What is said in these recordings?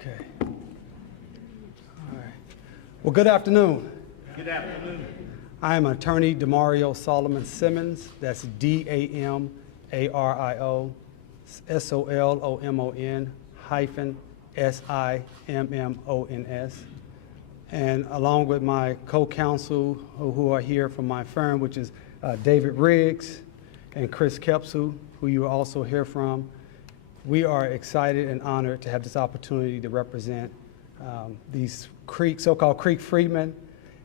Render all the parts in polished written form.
Okay. All right. Well, good afternoon. Good afternoon. I am attorney Demario Solomon Simmons. That's DAMARIO SOLOMON -SIMMONS. And along with my co-counsel who are here from my firm, which is David Riggs and Chris Kepsu, who you will also hear from, we are excited and honored to have this opportunity to represent these so-called Creek Freedmen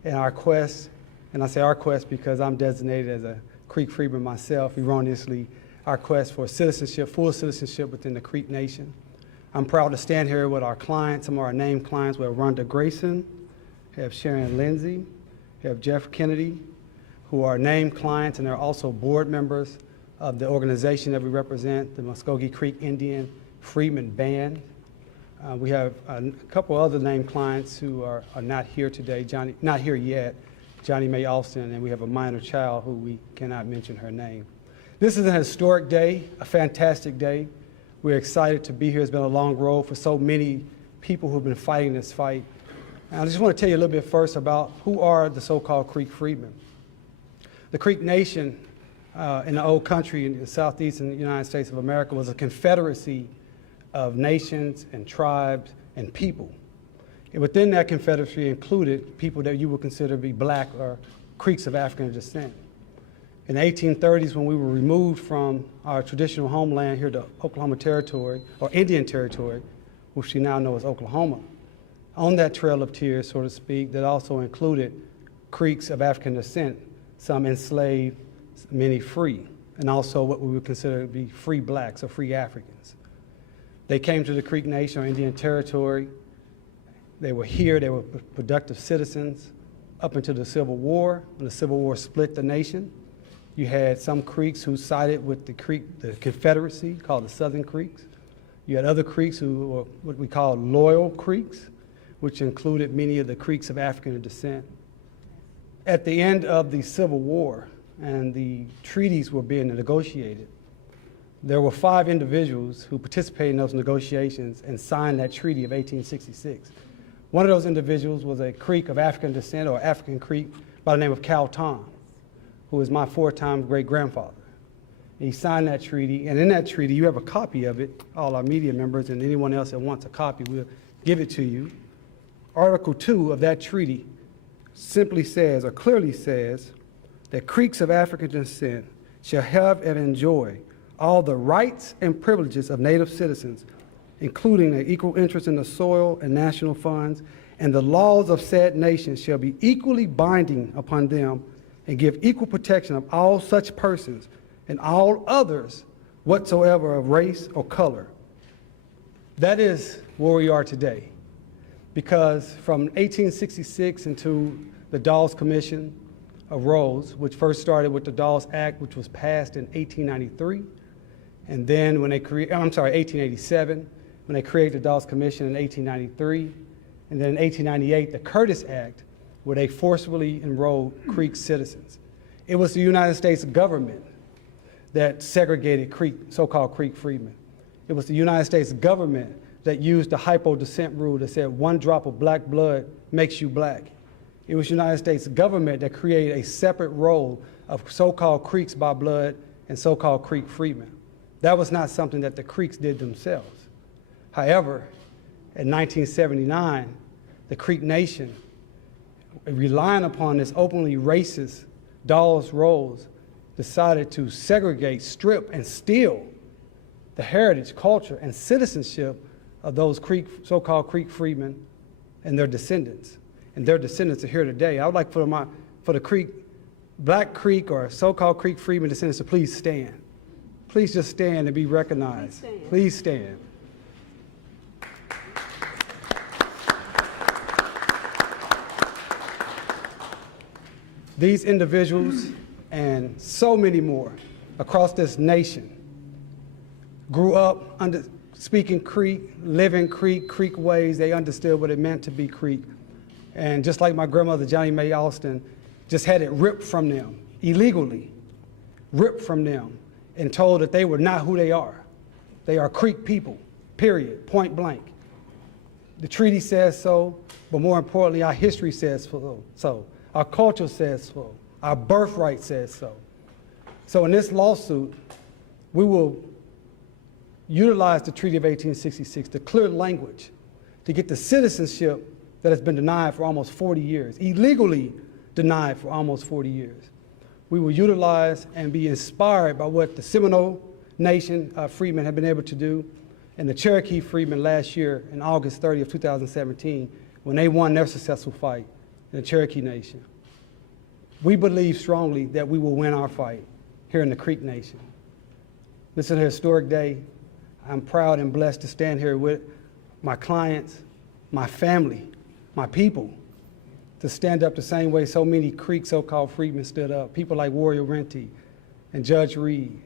in our quest. And I say our quest because I'm designated as a Creek Freedman myself, erroneously, our quest for citizenship, full citizenship within the Creek Nation. I'm proud to stand here with our clients, some of our named clients. We have Rhonda Grayson, we have Sharon Lindsay, we have Jeff Kennedy, who are named clients, and they're also board members of the organization that we represent, the Muscogee Creek Indian Freedmen Band. We have a couple other named clients who are not here today, not here yet, Johnny Mae Alston, and we have a minor child who we cannot mention her name. This is a historic day, a fantastic day. We're excited to be here. It's been a long road for so many people who've been fighting this fight. And I just want to tell you a little bit first about who are the so-called Creek Freedmen. The Creek Nation in the old country in the southeastern United States of America was a confederacy of nations and tribes and people. And within that confederacy included people that you would consider to be black or Creeks of African descent. In the 1830s, when we were removed from our traditional homeland here to Oklahoma Territory, or Indian Territory, which we now know as Oklahoma, on that trail of tears, so to speak, that also included Creeks of African descent, some enslaved, many free, and also what we would consider to be free blacks or free Africans. They came to the Creek Nation or Indian Territory. They were here, they were productive citizens up until the Civil War. When the Civil War split the nation, you had some Creeks who sided with the Confederacy, called the Southern Creeks. You had other Creeks who were what we call loyal Creeks, which included many of the Creeks of African descent. At the end of the Civil War, and the treaties were being negotiated, there were 5 individuals who participated in those negotiations and signed that treaty of 1866. One of those individuals was a Creek of African descent, or African Creek, by the name of Cal Tom, who is my 4-time great-grandfather. He signed that treaty, and in that treaty, you have a copy of it. All our media members and anyone else that wants a copy, we'll give it to you. Article 2 of that treaty simply says, or clearly says, that Creeks of African descent shall have and enjoy all the rights and privileges of native citizens, including an equal interest in the soil and national funds, and the laws of said nation shall be equally binding upon them and give equal protection of all such persons and all others whatsoever of race or color. That is where we are today, because from 1866 into the Dawes Commission arose, which first started with the Dawes Act, which was passed in 1893, and then when they 1887, when they created the Dawes Commission in 1893, and then in 1898, the Curtis Act, where they forcibly enrolled Creek citizens. It was the United States government that segregated so-called Creek freedmen. It was the United States government that used the hypo-descent rule that said 1 drop of black blood makes you black. It was the United States government that created a separate role of so-called Creeks by blood and so-called Creek freedmen. That was not something that the Creeks did themselves. However, in 1979, the Creek Nation, relying upon this openly racist Dawes rules, decided to segregate, strip, and steal the heritage, culture, and citizenship of those so-called Creek freedmen and their descendants. And their descendants are here today. I would like for the Black Creek or so-called Creek freedmen descendants to please stand. Please just stand and be recognized. Please stand. These individuals and so many more across this nation grew up speaking Creek, living Creek ways. They understood what it meant to be Creek. And just like my grandmother, Johnny Mae Alston, just had it ripped from them, illegally, ripped from them, and told that they were not who they are. They are Creek people, period, point blank. The treaty says so, but more importantly, our history says so. Our culture says so. Our birthright says so. So in this lawsuit, we will utilize the Treaty of 1866, the clear language, to get the citizenship that has been denied for almost 40 years, illegally denied for almost 40 years. We will utilize and be inspired by what the Seminole Nation freedmen have been able to do, and the Cherokee freedmen last year in August 30th, 2017, when they won their successful fight in the Cherokee Nation. We believe strongly that we will win our fight here in the Creek Nation. This is a historic day. I'm proud and blessed to stand here with my clients, my family, my people, to stand up the same way so many Creek so-called freedmen stood up. People like Warrior Renty and Judge Reed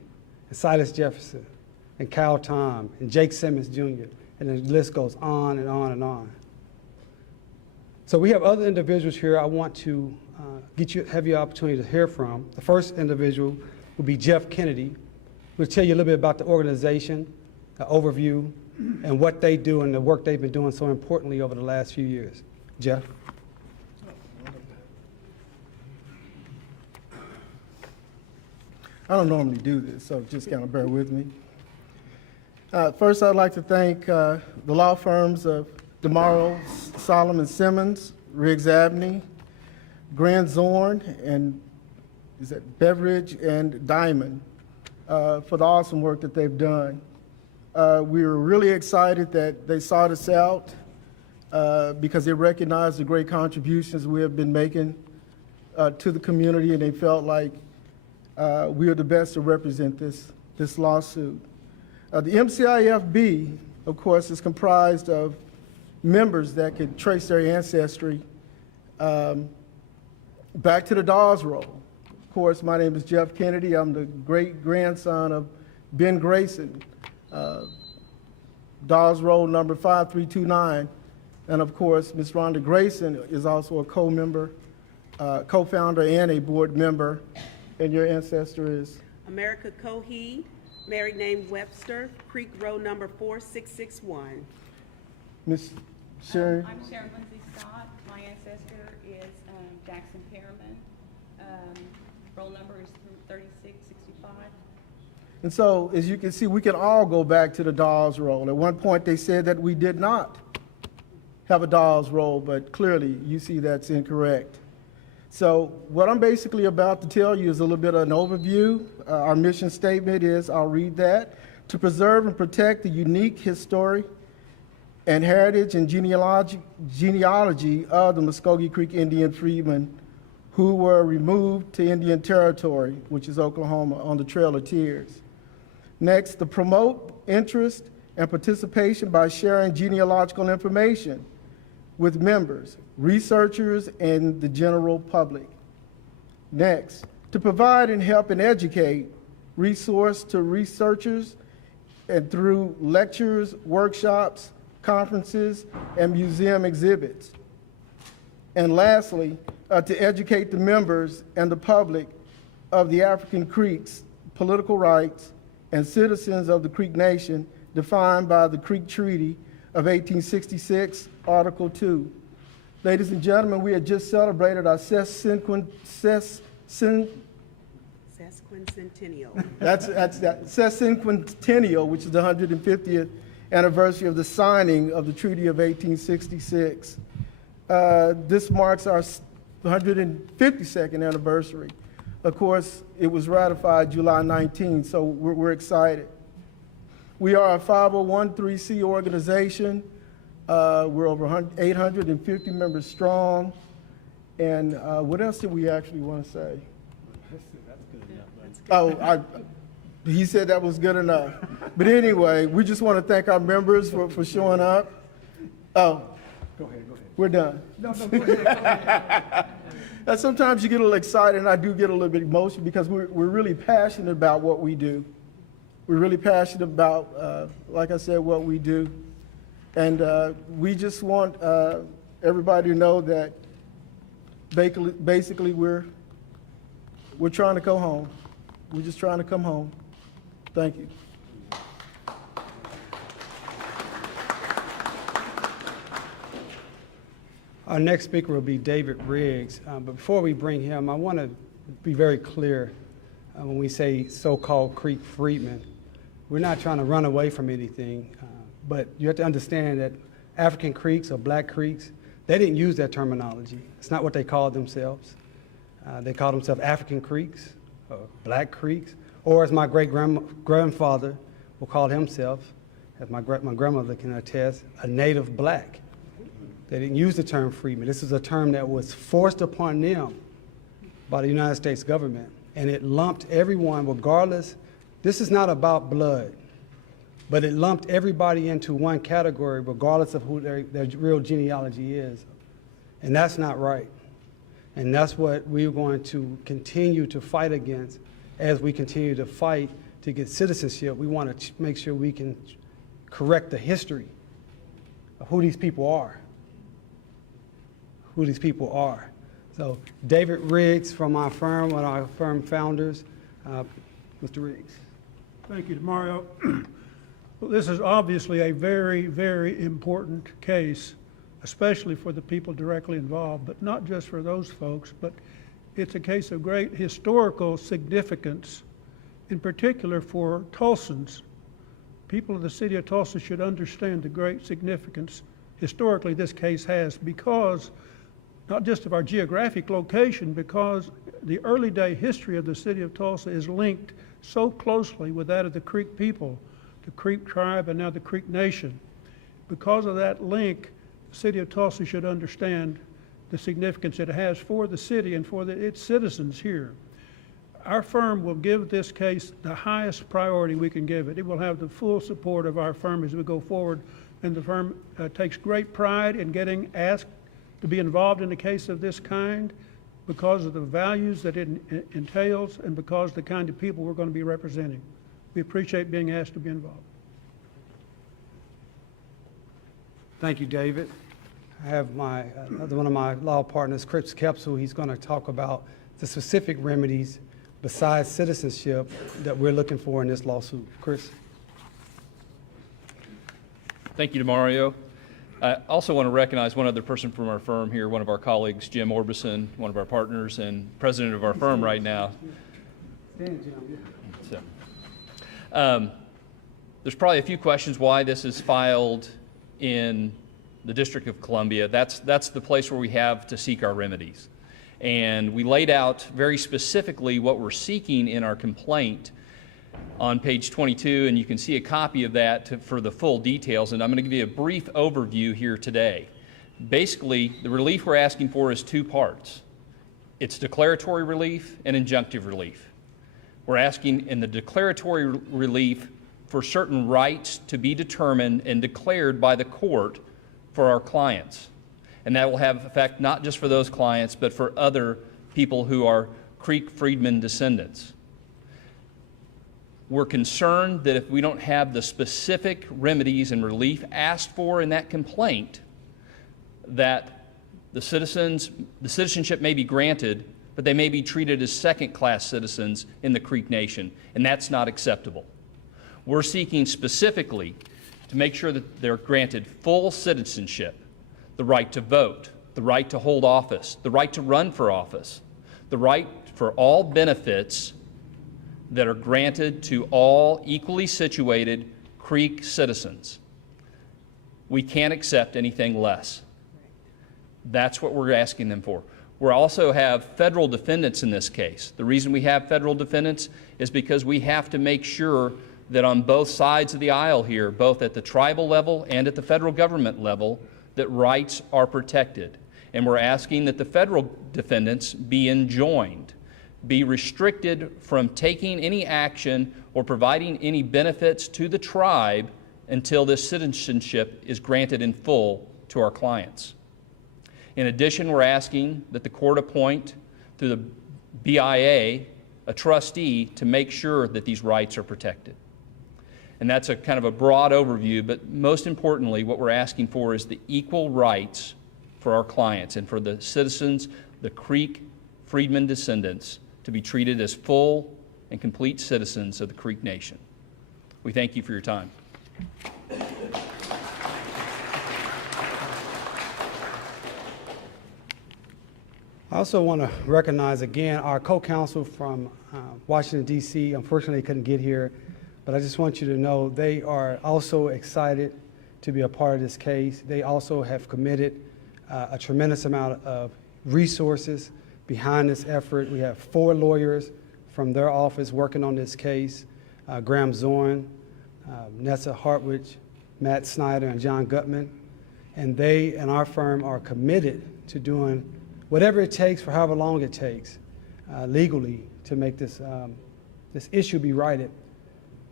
and Silas Jefferson and Cal Tom and Jake Simmons Jr., and the list goes on and on and on. So we have other individuals here I want to have you opportunity to hear from. The first individual will be Jeff Kennedy, who will tell you a little bit about the organization, the overview, and what they do and the work they've been doing so importantly over the last few years. Jeff? I don't normally do this, so just kind of bear with me. First, I'd like to thank the law firms of DeMauro, Solomon Simmons, Riggs Abney, Grand Zorn, and is that Beveridge and Diamond for the awesome work that they've done. We were really excited that they sought us out because they recognized the great contributions we have been making to the community, and they felt like we are the best to represent this lawsuit. The MCIFB, of course, is comprised of members that could trace their ancestry back to the Dawes Roll. Of course, my name is Jeff Kennedy. I'm the great-grandson of Ben Grayson, Dawes Roll number 5329. And of course, Ms. Rhonda Grayson is also a co-member, co-founder and a board member. And your ancestor is? America Coheed, married name Webster, Creek Road number 4661. Ms. Sharon? I'm Sharon Lindsay Scott. My ancestor is Jackson Pearman. Roll number is 3665. And so, as you can see, we can all go back to the Dawes Roll. At one point, they said that we did not have a Dawes Roll, but clearly, you see that's incorrect. So what I'm basically about to tell you is a little bit of an overview. Our mission statement is, I'll read that, to preserve and protect the unique history and heritage and genealogy of the Muscogee Creek Indian freedmen who were removed to Indian Territory, which is Oklahoma, on the Trail of Tears. Next, to promote interest and participation by sharing genealogical information with members, researchers, and the general public. Next, to provide and help and educate resource to researchers and through lectures, workshops, conferences, and museum exhibits. And lastly, to educate the members and the public of the African Creeks, political rights, and citizens of the Creek Nation defined by the Creek Treaty of 1866, Article 2. Ladies and gentlemen, we had just celebrated our sesquicentennial. That's sesquicentennial, which is the 150th anniversary of the signing of the Treaty of 1866. This marks our 152nd anniversary. Of course, it was ratified July 19, so we're excited. We are a 501(c) organization. We're over 850 members strong. And what else did we actually want to say? That's good enough. He said that was good enough. But anyway, we just want to thank our members for showing up. Oh, go ahead. We're done. No, go ahead. Sometimes you get a little excited, and I do get a little bit emotional because we're really passionate about what we do. We're really passionate about, like I said, what we do. And we just want everybody to know that basically we're trying to go home. We're just trying to come home. Thank you. Our next speaker will be David Riggs. But before we bring him, I want to be very clear when we say so-called Creek Freedmen. We're not trying to run away from anything, but you have to understand that African Creeks or Black Creeks, they didn't use that terminology. It's not what they called themselves. They called themselves African Creeks, or Black Creeks, or as my great-grandfather will call himself, as my grandmother can attest, a native Black. They didn't use the term freedmen. This is a term that was forced upon them by the United States government, and it lumped everyone regardless. This is not about blood, but it lumped everybody into one category regardless of who their real genealogy is. And that's not right. And that's what we're going to continue to fight against as we continue to fight to get citizenship. We want to make sure we can correct the history of who these people are. So David Riggs from our firm, one of our firm founders. Mr. Riggs. Thank you, Mario. Well, this is obviously a very, very important case, especially for the people directly involved, but not just for those folks, but it's a case of great historical significance, in particular for Tulsans. People of the city of Tulsa should understand the great significance historically this case has, because not just of our geographic location, because the early day history of the city of Tulsa is linked so closely with that of the Creek people, the Creek tribe, and now the Creek Nation. Because of that link, the city of Tulsa should understand the significance it has for the city and for its citizens here. Our firm will give this case the highest priority we can give it. It will have the full support of our firm as we go forward, and the firm takes great pride in getting asked to be involved in a case of this kind because of the values that it entails and because of the kind of people we're going to be representing. We appreciate being asked to be involved. Thank you, David. I have another one of my law partners, Chris Kepsel. He's going to talk about the specific remedies besides citizenship that we're looking for in this lawsuit. Chris. Thank you, Mario. I also want to recognize one other person from our firm here, one of our colleagues, Jim Orbison, one of our partners and president of our firm right now. There's probably a few questions why this is filed in the District of Columbia. That's the place where we have to seek our remedies. And we laid out very specifically what we're seeking in our complaint on page 22, and you can see a copy of that for the full details, and I'm going to give you a brief overview here today. Basically, the relief we're asking for is two parts. It's declaratory relief and injunctive relief. We're asking in the declaratory relief for certain rights to be determined and declared by the court for our clients. And that will have effect not just for those clients, but for other people who are Creek Freedmen descendants. We're concerned that if we don't have the specific remedies and relief asked for in that complaint, that the citizenship may be granted, but they may be treated as second-class citizens in the Creek Nation, and that's not acceptable. We're seeking specifically to make sure that they're granted full citizenship, the right to vote, the right to hold office, the right to run for office, the right for all benefits that are granted to all equally situated Creek citizens. We can't accept anything less. That's what we're asking them for. We also have federal defendants in this case. The reason we have federal defendants is because we have to make sure that on both sides of the aisle here, both at the tribal level and at the federal government level, that rights are protected. And we're asking that the federal defendants be enjoined, be restricted from taking any action or providing any benefits to the tribe until this citizenship is granted in full to our clients. In addition, we're asking that the court appoint through the BIA a trustee to make sure that these rights are protected. And that's a kind of a broad overview, but most importantly, what we're asking for is the equal rights for our clients and for the citizens, the Creek Freedmen descendants, to be treated as full and complete citizens of the Creek Nation. We thank you for your time. I also want to recognize again our co-counsel from Washington, D.C. Unfortunately, couldn't get here, but I just want you to know they are also excited to be a part of this case. They also have committed a tremendous amount of resources behind this effort. We have 4 lawyers from their office working on this case, Graham Zorn, Nessa Hartwich, Matt Snyder, and John Gutman. And they and our firm are committed to doing whatever it takes for however long it takes legally to make this, this issue be righted.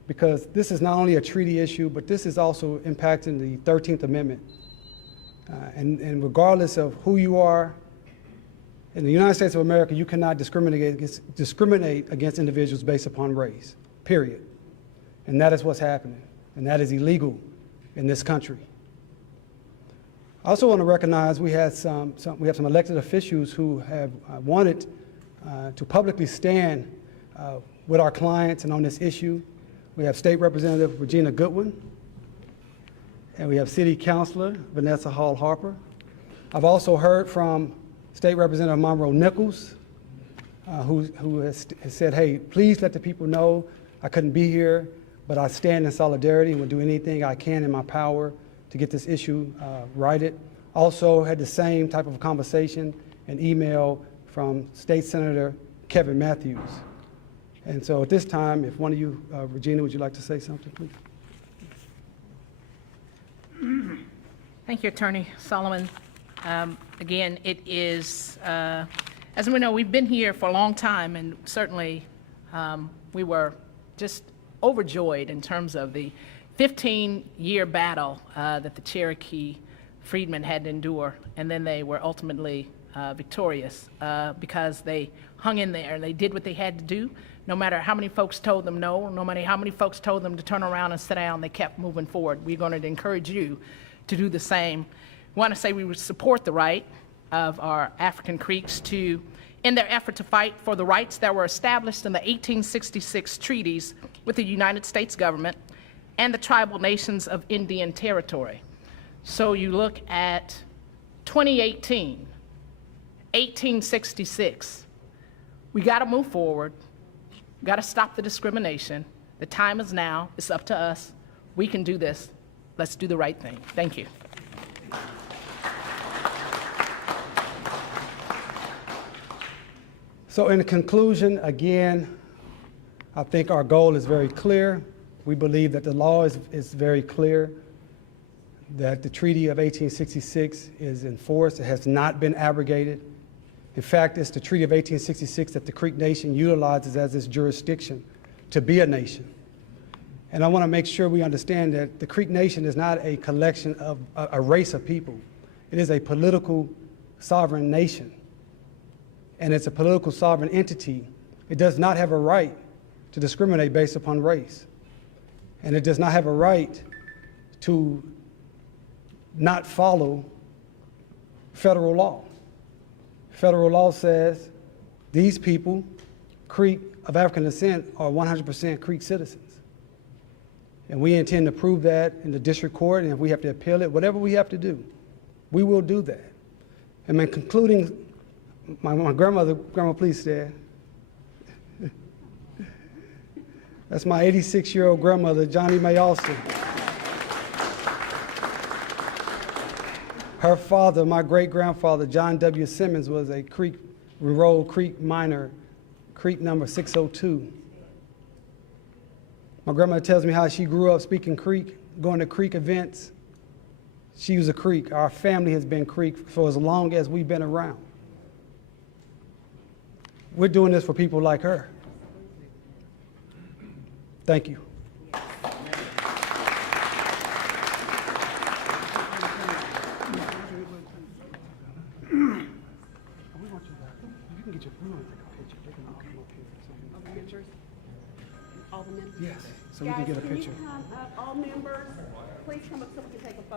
Because this is not only a treaty issue, but this is also impacting the 13th Amendment. And regardless of who you are, in the United States of America, you cannot discriminate against individuals based upon race, period. And that is what's happening. And that is illegal in this country. I also want to recognize we have some elected officials who have wanted to publicly stand with our clients and on this issue. We have State Representative Regina Goodwin, and we have City Councilor Vanessa Hall Harper. I've also heard from State Representative Monroe Nichols, who has said, hey, please let the people know I couldn't be here, but I stand in solidarity and will do anything I can in my power to get this issue righted. Also had the same type of conversation and email from State Senator Kevin Matthews. And so at this time, if one of you, Regina, would you like to say something, please? Thank you, Attorney Solomon. Again, it is, as we know, we've been here for a long time, and certainly we were just overjoyed in terms of the 15-year battle that the Cherokee Freedmen had to endure, and then they were ultimately victorious because they hung in there and they did what they had to do. No matter how many folks told them no, no matter how many folks told them to turn around and sit down, they kept moving forward. We're going to encourage you to do the same. We want to say we would support the right of our African Creeks to, in their effort to fight for the rights that were established in the 1866 treaties with the United States government and the tribal nations of Indian Territory. So you look at 2018, 1866. We got to move forward. We got to stop the discrimination. The time is now. It's up to us. We can do this. Let's do the right thing. Thank you. So in conclusion, again, I think our goal is very clear. We believe that the law is very clear, that the Treaty of 1866 is enforced. It has not been abrogated. In fact, it's the Treaty of 1866 that the Creek Nation utilizes as its jurisdiction to be a nation. And I want to make sure we understand that the Creek Nation is not a collection of a race of people. It is a political sovereign nation. And it's a political sovereign entity. It does not have a right to discriminate based upon race. And it does not have a right to not follow federal law. Federal law says these people, Creek of African descent, are 100% Creek citizens. And we intend to prove that in the district court, and if we have to appeal it, whatever we have to do, we will do that. And in concluding, my grandmother, please stand. That's my 86-year-old grandmother, Johnny Mae Austin. Her father, my great-grandfather, John W. Simmons, was a enrolled Creek miner, Creek number 602. My grandmother tells me how she grew up speaking Creek, going to Creek events. She was a Creek. Our family has been Creek for as long as we've been around. We're doing this for people like her. Thank you. All the members? Yes, so we can get a picture. Guys, can you come up, all members, please come up so we can take a photo.